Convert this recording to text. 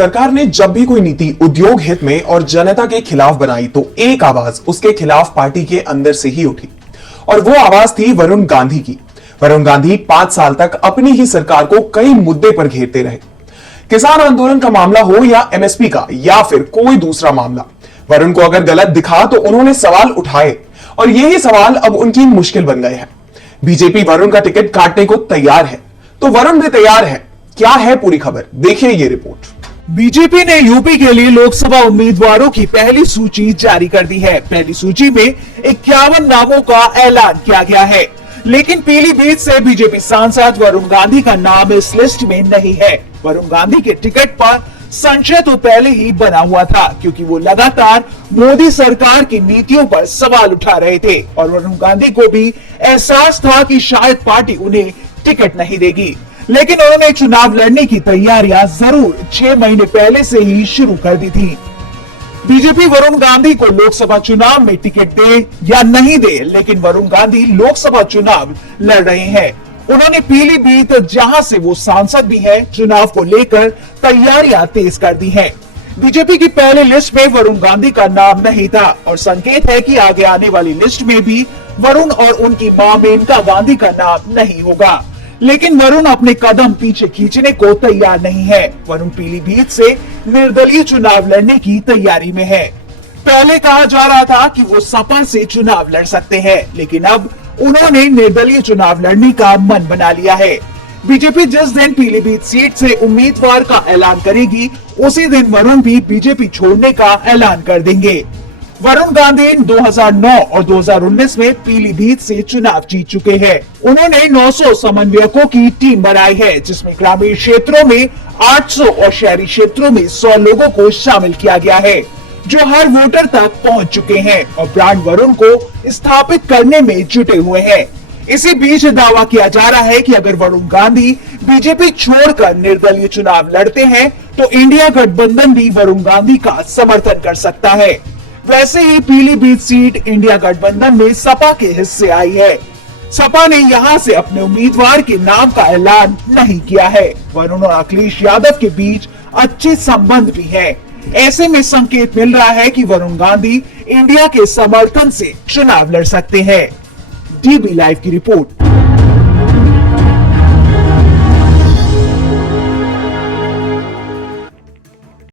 सरकार ने जब भी कोई नीति उद्योग हित में और जनता के खिलाफ बनाई तो एक आवाज उसके खिलाफ पार्टी के अंदर से ही उठी और वो आवाज थी वरुण गांधी की। वरुण गांधी 5 साल तक अपनी ही सरकार को कई मुद्दे पर घेरते रहे। किसान आंदोलन का मामला हो या एमएसपी का या फिर कोई दूसरा मामला, वरुण को अगर गलत दिखा तो उन्होंने सवाल उठाए और यही सवाल अब उनकी मुश्किल बन गए हैं। बीजेपी वरुण का टिकट काटने को तैयार है तो वरुण भी तैयार है। क्या है पूरी खबर, देखिए ये रिपोर्ट। बीजेपी ने यूपी के लिए लोकसभा उम्मीदवारों की पहली सूची जारी कर दी है। पहली सूची में 51 नामों का ऐलान किया गया है, लेकिन पीलीभीत से बीजेपी सांसद वरुण गांधी का नाम इस लिस्ट में नहीं है। वरुण गांधी के टिकट पर संशय तो पहले ही बना हुआ था, क्योंकि वो लगातार मोदी सरकार की नीतियों पर सवाल उठा रहे थे और वरुण गांधी को भी एहसास था कि शायद पार्टी उन्हें टिकट नहीं देगी। लेकिन उन्होंने चुनाव लड़ने की तैयारियां जरूर 6 महीने पहले से ही शुरू कर दी थी। बीजेपी वरुण गांधी को लोकसभा चुनाव में टिकट दे या नहीं दे, लेकिन वरुण गांधी लोकसभा चुनाव लड़ रहे हैं। उन्होंने पीलीभीत, जहां से वो सांसद भी हैं, चुनाव को लेकर तैयारियां तेज कर दी हैं। बीजेपी की पहले लिस्ट में वरुण गांधी का नाम नहीं था और संकेत है कि आगे आने वाली लिस्ट में भी वरुण और उनकी मां मेनका गांधी का नाम नहीं होगा। लेकिन वरुण अपने कदम पीछे खींचने को तैयार नहीं है। वरुण पीलीभीत से निर्दलीय चुनाव लड़ने की तैयारी में है। पहले कहा जा रहा था कि वो सपा से चुनाव लड़ सकते हैं, लेकिन अब उन्होंने निर्दलीय चुनाव लड़ने का मन बना लिया है। बीजेपी जिस दिन पीलीभीत सीट से उम्मीदवार का ऐलान करेगी, उसी दिन वरुण भी बीजेपी छोड़ने का ऐलान कर देंगे। वरुण गांधी 2009 और 2019 में पीलीभीत से चुनाव जीत चुके हैं। उन्होंने 900 समन्वयकों की टीम बनाई है, जिसमें ग्रामीण क्षेत्रों में 800 और शहरी क्षेत्रों में 100 लोगों को शामिल किया गया है, जो हर वोटर तक पहुंच चुके हैं और ब्रांड वरुण को स्थापित करने में जुटे हुए हैं। इसी बीच दावा किया जा रहा है कि अगर वरुण गांधी बीजेपी छोड़कर निर्दलीय चुनाव लड़ते हैं तो इंडिया गठबंधन भी वरुण गांधी का समर्थन कर सकता है। वैसे ही पीलीभीत सीट इंडिया गठबंधन में सपा के हिस्से आई है। सपा ने यहां से अपने उम्मीदवार के नाम का ऐलान नहीं किया है। वरुण और अखिलेश यादव के बीच अच्छे संबंध भी है। ऐसे में संकेत मिल रहा है कि वरुण गांधी इंडिया के समर्थन से चुनाव लड़ सकते हैं। डीबी लाइव की रिपोर्ट।